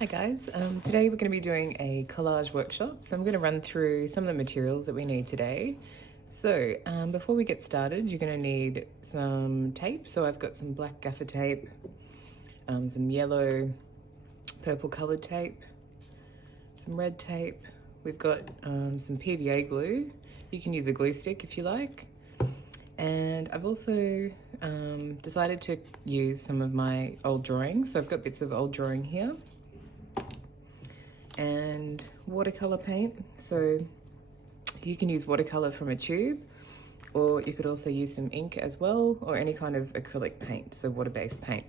Hi guys, today we're going to be doing a collage workshop. So I'm going to run through some of the materials that we need today. So before we get started, you're going to need some tape. So I've got some black gaffer tape, some yellow, purple coloured tape, some red tape. We've got some PVA glue. You can use a glue stick if you like. And I've also decided to use some of my old drawings. So I've got bits of old drawing here. And watercolor paint. So you can use watercolor from a tube, or you could also use some ink as well, or any kind of acrylic paint, so water-based paint.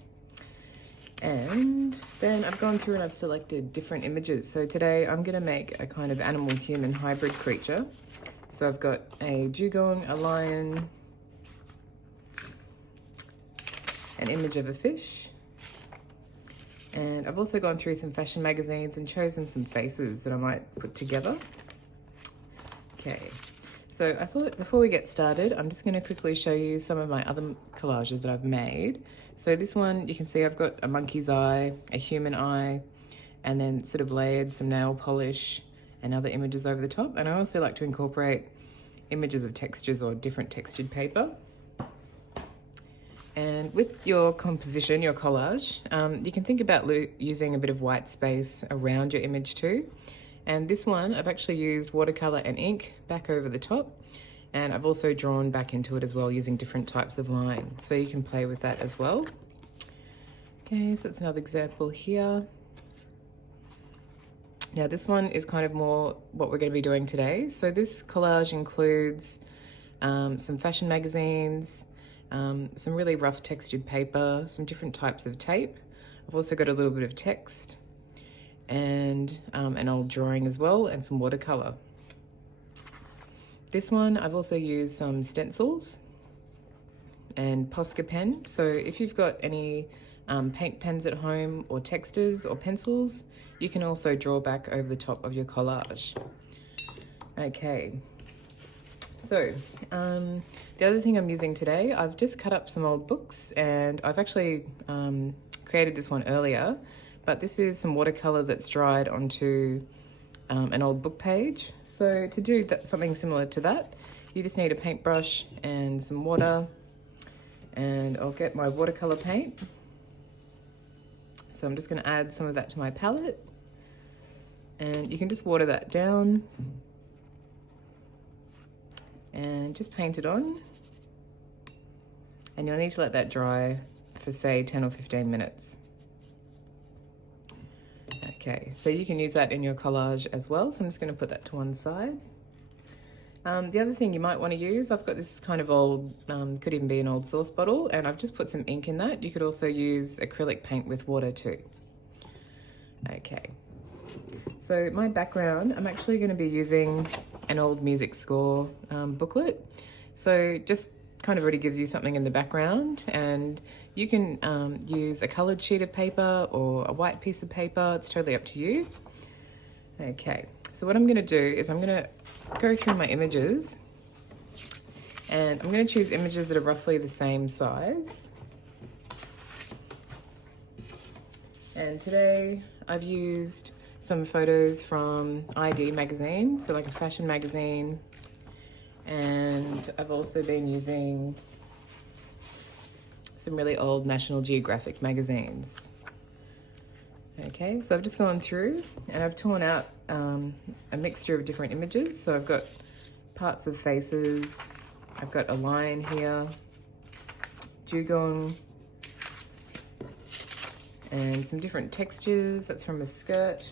And then I've gone through and I've selected different images. So today I'm gonna make a kind of animal-human hybrid creature. So I've got a dugong, a lion, an image of a fish, and I've also gone through some fashion magazines and chosen some faces that I might put together. Okay, so I thought before we get started, I'm just going to quickly show you some of my other collages that I've made. So this one, you can see I've got a monkey's eye, a human eye, and then sort of layered some nail polish and other images over the top. And I also like to incorporate images of textures or different textured paper. And with your composition, your collage, you can think about using a bit of white space around your image too. And this one, I've actually used watercolor and ink back over the top. And I've also drawn back into it as well using different types of line. So you can play with that as well. Okay, so that's another example here. Now this one is kind of more what we're going to be doing today. So this collage includes some fashion magazines, some really rough textured paper, some different types of tape. I've also got a little bit of text and an old drawing as well, and some watercolor. This one I've also used some stencils and Posca pen. So if you've got any paint pens at home or textures or pencils, you can also draw back over the top of your collage. Okay. So, the other thing I'm using today, I've just cut up some old books, and I've actually created this one earlier, but this is some watercolor that's dried onto an old book page. So to do something similar to that, you just need a paintbrush and some water, and I'll get my watercolor paint. So I'm just going to add some of that to my palette, and you can just water that down and just paint it on, and you'll need to let that dry for say 10 or 15 minutes. Okay, so you can use that in your collage as well, so I'm just going to put that to one side. The other thing you might want to use, I've got this kind of old, could even be an old sauce bottle, and I've just put some ink in that. You could also use acrylic paint with water too. Okay, so my background, I'm actually going to be using an old music score booklet. So just kind of already gives you something in the background, and you can use a colored sheet of paper or a white piece of paper. It's totally up to you. Okay, so what I'm going to do is I'm going to go through my images, and I'm going to choose images that are roughly the same size. And today I've used some photos from ID magazine, so like a fashion magazine, and I've also been using some really old National Geographic magazines. Okay, so I've just gone through and I've torn out a mixture of different images. So I've got parts of faces, I've got a lion here, dugong, and some different textures. That's from a skirt,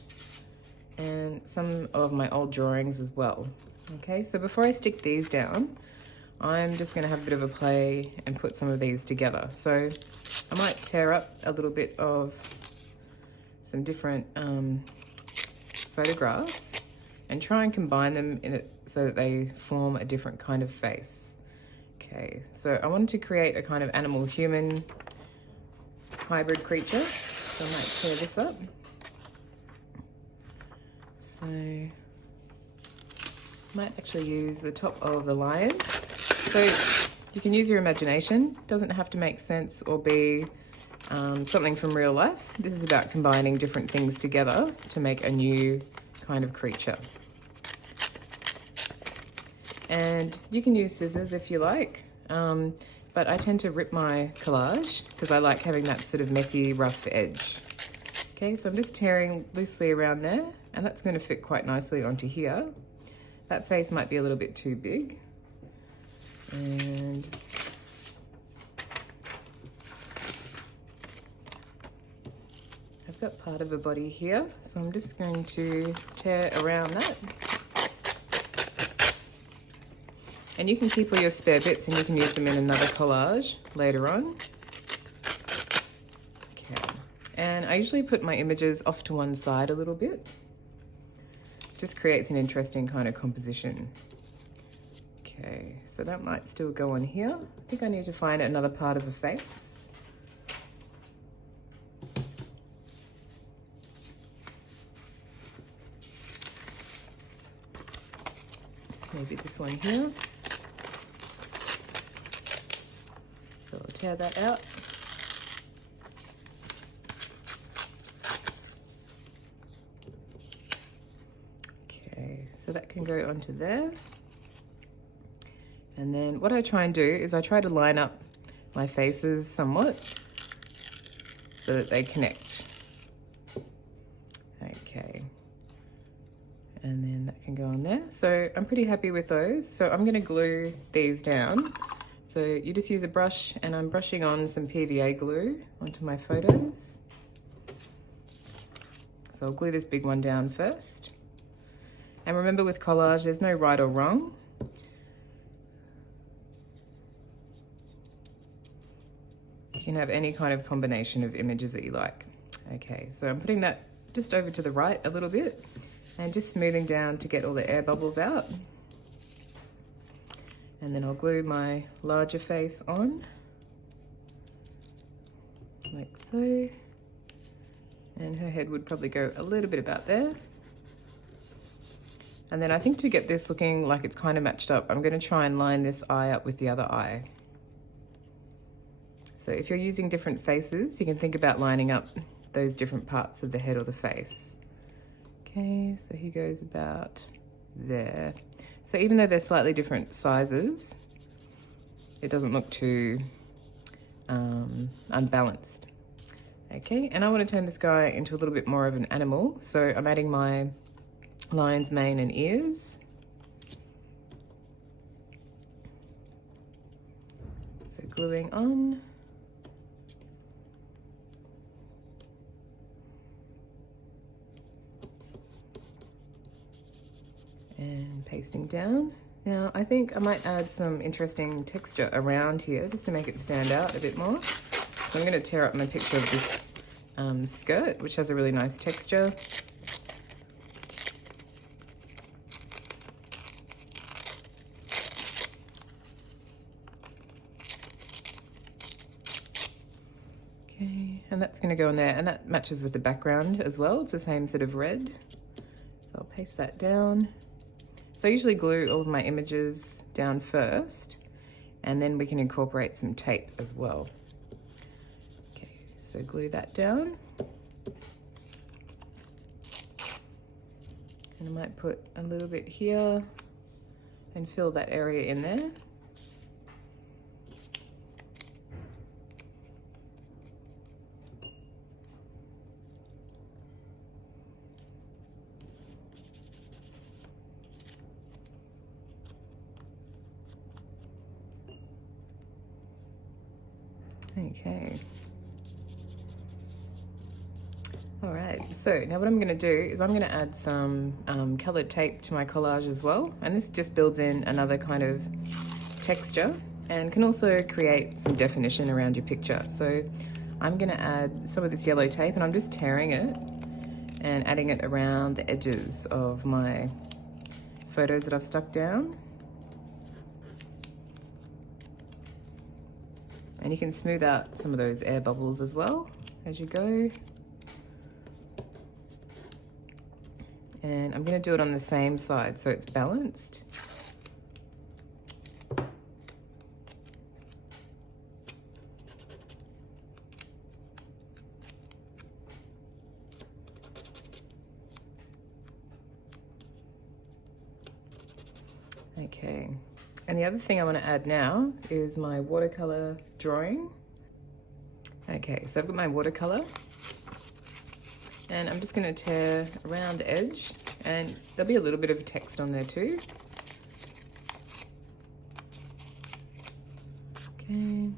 and some of my old drawings as well. Okay, so before I stick these down, I'm just going to have a bit of a play and put some of these together. So I might tear up a little bit of some different photographs and try and combine them in it so that they form a different kind of face. Okay, so I wanted to create a kind of animal-human hybrid creature, so I might tear this up. So might actually use the top of the lion. So you can use your imagination. Doesn't have to make sense or be something from real life. This is about combining different things together to make a new kind of creature. And you can use scissors if you like, but I tend to rip my collage because I like having that sort of messy, rough edge. Okay, so I'm just tearing loosely around there, and that's going to fit quite nicely onto here. That face might be a little bit too big. And I've got part of a body here, so I'm just going to tear around that. And you can keep all your spare bits and you can use them in another collage later on. Okay. And I usually put my images off to one side a little bit. Just creates an interesting kind of composition. Okay, so that might still go on here. I think I need to find another part of a face. Maybe this one here. So I'll tear that out. Okay, so that can go onto there. And then what I try and do is I try to line up my faces somewhat so that they connect. Okay. And then that can go on there. So I'm pretty happy with those. So I'm gonna glue these down. So you just use a brush, and I'm brushing on some PVA glue onto my photos. So I'll glue this big one down first. And remember, with collage, there's no right or wrong. You can have any kind of combination of images that you like. Okay, so I'm putting that just over to the right a little bit and just smoothing down to get all the air bubbles out. And then I'll glue my larger face on, like so. And her head would probably go a little bit about there. And then I think to get this looking like it's kind of matched up, I'm going to try and line this eye up with the other eye. So if you're using different faces, you can think about lining up those different parts of the head or the face. Okay, so he goes about there. So even though they're slightly different sizes, it doesn't look too unbalanced. Okay, and I want to turn this guy into a little bit more of an animal. So I'm adding my lion's mane and ears. So gluing on. And pasting down. Now I think I might add some interesting texture around here just to make it stand out a bit more. So I'm going to tear up my picture of this skirt, which has a really nice texture. Okay, and that's going to go in there, and that matches with the background as well. It's the same sort of red. So I'll paste that down. So I usually glue all of my images down first, and then we can incorporate some tape as well. Okay, so glue that down. And I might put a little bit here and fill that area in there. Okay. All right, so now what I'm going to do is I'm going to add some coloured tape to my collage as well, and this just builds in another kind of texture and can also create some definition around your picture. So I'm going to add some of this yellow tape, and I'm just tearing it and adding it around the edges of my photos that I've stuck down. And you can smooth out some of those air bubbles as well as you go. And I'm going to do it on the same side so it's balanced. And the other thing I want to add now is my watercolor drawing. Okay, so I've got my watercolor and I'm just going to tear around the edge, and there'll be a little bit of text on there too. Okay,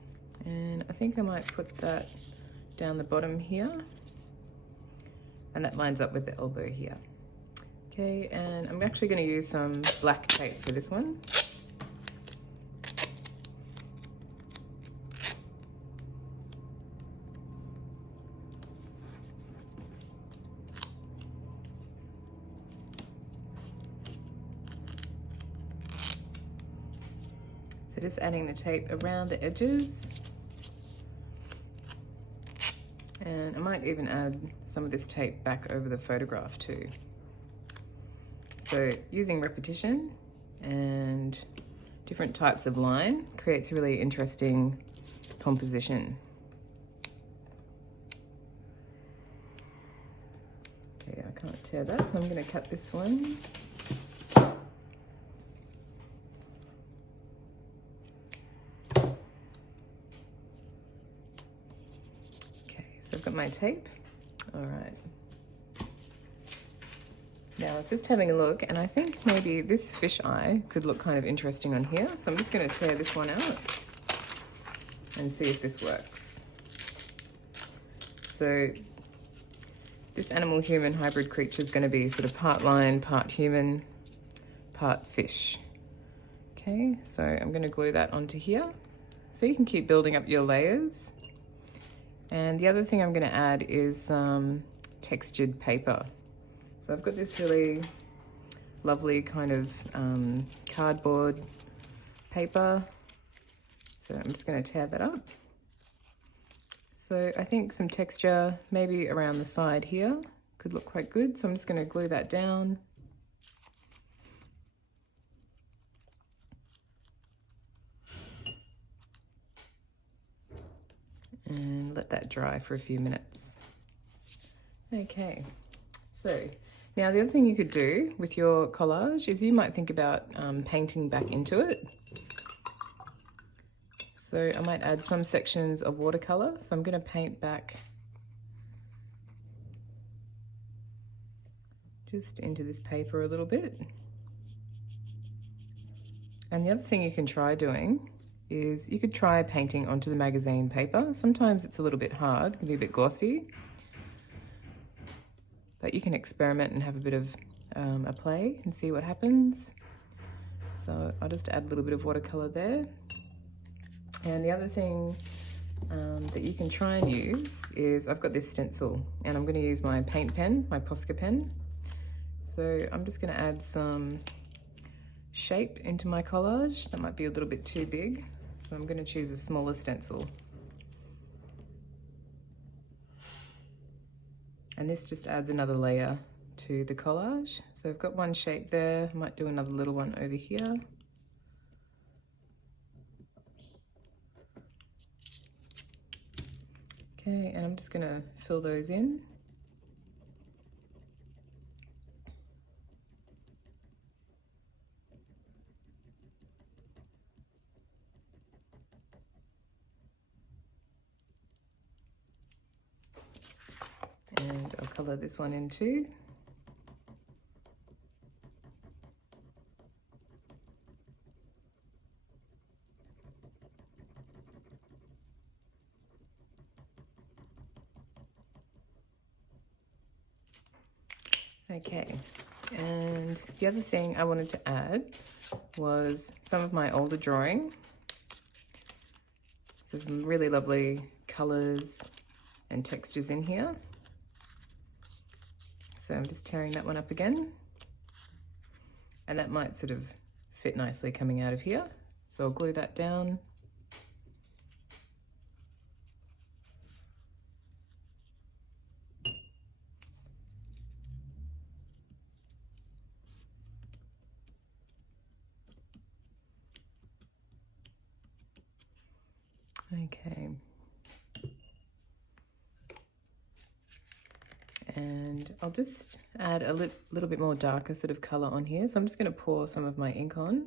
and I think I might put that down the bottom here, and that lines up with the elbow here. Okay, and I'm actually going to use some black tape for this one. So just adding the tape around the edges. And I might even add some of this tape back over the photograph too. So using repetition and different types of line creates a really interesting composition. Okay, I can't tear that, so I'm going to cut this one. So I've got my tape. All right. Now I was just having a look, and I think maybe this fish eye could look kind of interesting on here. So I'm just going to tear this one out and see if this works. So this animal-human hybrid creature is going to be sort of part lion, part human, part fish. Okay, so I'm going to glue that onto here. So you can keep building up your layers. And the other thing I'm going to add is some textured paper. So I've got this really lovely kind of cardboard paper. So I'm just going to tear that up. So I think some texture maybe around the side here could look quite good. So I'm just going to glue that down. And let that dry for a few minutes. Okay, so now the other thing you could do with your collage is you might think about painting back into it. So I might add some sections of watercolor. So I'm going to paint back just into this paper a little bit. And the other thing you can try doing is you could try painting onto the magazine paper. Sometimes it's a little bit hard, it can be a bit glossy, but you can experiment and have a bit of a play and see what happens. So I'll just add a little bit of watercolor there. And the other thing that you can try and use is I've got this stencil, and I'm going to use my paint pen, my Posca pen. So I'm just going to add some shape into my collage. That might be a little bit too big. So I'm going to choose a smaller stencil. And this just adds another layer to the collage. So I've got one shape there. I might do another little one over here. Okay, and I'm just going to fill those in. And I'll colour this one in too. Okay, and the other thing I wanted to add was some of my older drawing. So some really lovely colours and textures in here. So I'm just tearing that one up again, and that might sort of fit nicely coming out of here. So I'll glue that down. Okay. And I'll just add a little bit more darker sort of colour on here. So I'm just going to pour some of my ink on.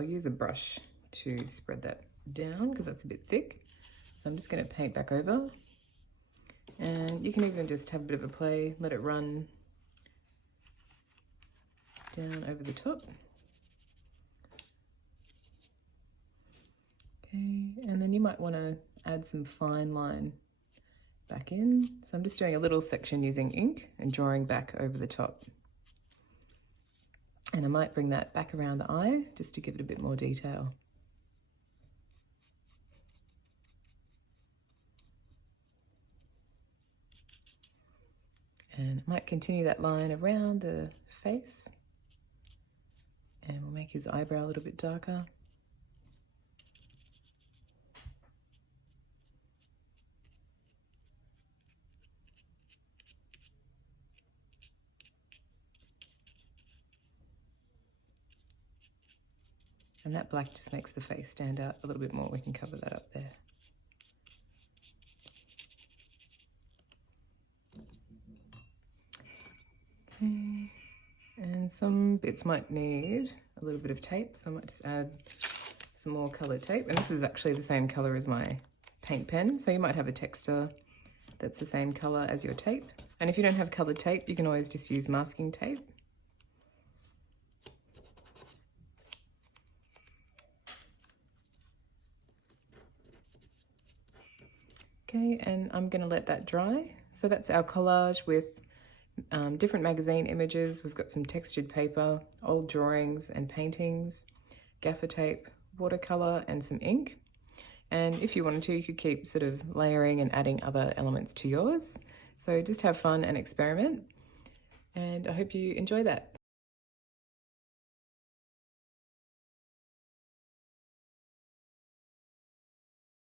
I'll use a brush to spread that down because that's a bit thick. So I'm just going to paint back over. And you can even just have a bit of a play, let it run down over the top. Okay, and then you might want to add some fine line back in. So I'm just doing a little section using ink and drawing back over the top. And I might bring that back around the eye just to give it a bit more detail. And I might continue that line around the face. And we'll make his eyebrow a little bit darker. And that black just makes the face stand out a little bit more. We can cover that up there. Okay. And some bits might need a little bit of tape, so I might just add some more coloured tape. And this is actually the same colour as my paint pen, so you might have a texture that's the same colour as your tape. And if you don't have coloured tape, you can always just use masking tape. Okay, and I'm going to let that dry. So that's our collage with different magazine images. We've got some textured paper, old drawings and paintings, gaffer tape, watercolor, and some ink. And if you wanted to, you could keep sort of layering and adding other elements to yours. So just have fun and experiment. And I hope you enjoy that.